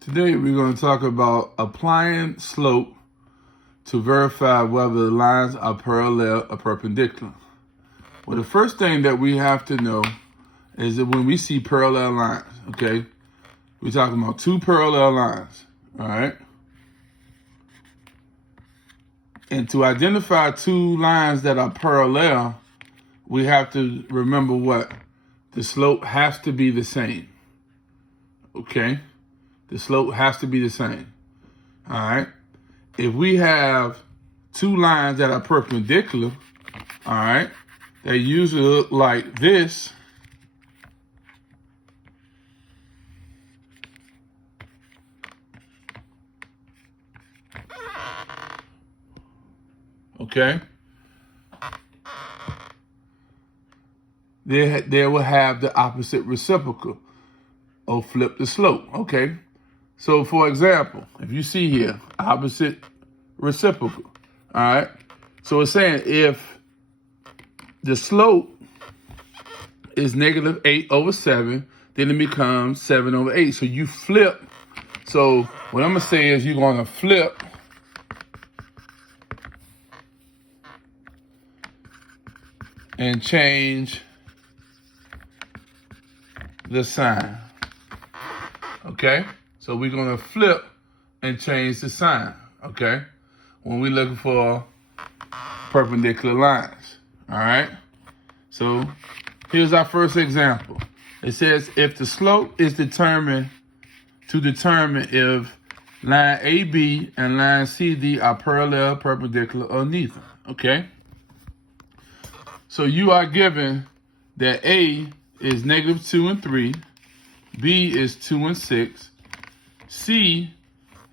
Today we're going to talk about applying slope to verify whether the lines are parallel or perpendicular. Well, the first thing that we have to know is that when we see parallel lines, okay, we're talking about two parallel lines, all right? And to identify two lines that are parallel, we have to remember what? The slope has to be the same, okay? The slope has to be the same, all right? If we have two lines that are perpendicular, all right, they usually look like this. Okay? They will have the opposite reciprocal or flip the slope, okay? So for example, if you see here, opposite reciprocal, all right? So it's saying if the slope is -8/7, then it becomes 7/8. So you flip. So what I'm gonna say is you're gonna flip and change the sign. Okay? So we're gonna flip and change the sign, okay? When we're looking for perpendicular lines. All right? So here's our first example. It says if the slope is determined to determine if line AB and line CD are parallel, perpendicular, or neither. Okay? So you are given that A is -2 and 3, B is 2 and 6, C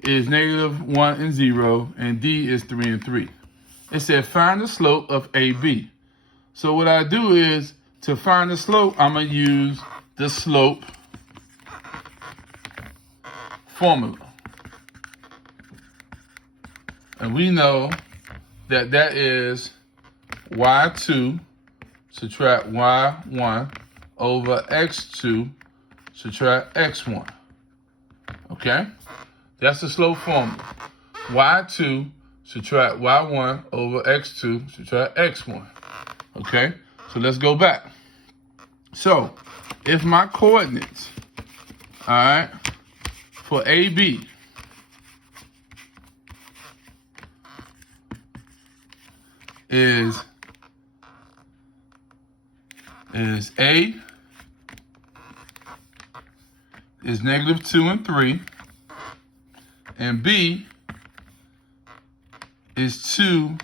is -1 and 0, and D is 3 and 3. It said find the slope of AB. So what I do is, to find the slope, I'm going to use the slope formula. And we know that that is y2 subtract y1 over x2 subtract x1. Okay? That's the slope formula. y2 subtract y1 over x2 subtract x1. Okay? So let's go back. So if my coordinates, all right, for AB is A is -2 and 3, and B is 2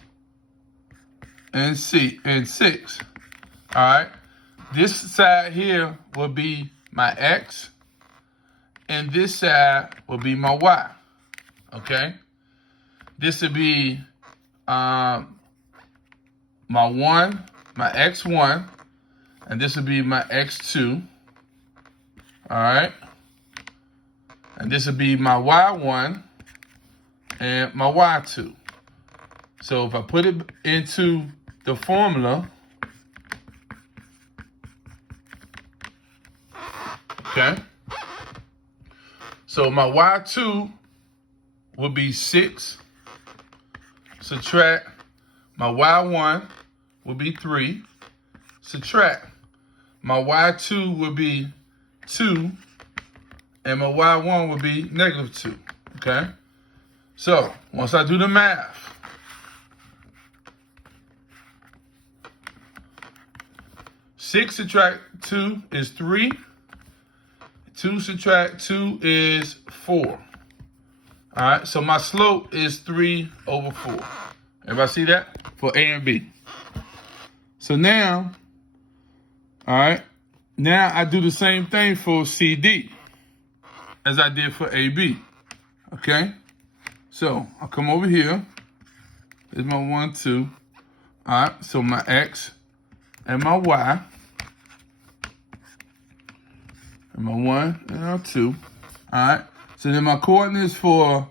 and 6. All right. This side here will be my X, and this side will be my Y. Okay. This would be my X1, and this would be my X2. All right. And this would be my Y1 and my Y2. So if I put it into the formula, okay, so my Y2 would be 6, subtract my Y1 would be 3, subtract my Y2 would be 2, and my Y1 would be -2, okay? So once I do the math, 6 subtract 2 is 3. 2 subtract 2 is 4. All right, so my slope is 3/4. Everybody see that? For A and B. So now, all right, now I do the same thing for CD as I did for AB. Okay? So I'll come over here. Here's my 1, 2. All right, so my X and my Y. And my 1 and my 2. All right. So then my coordinates for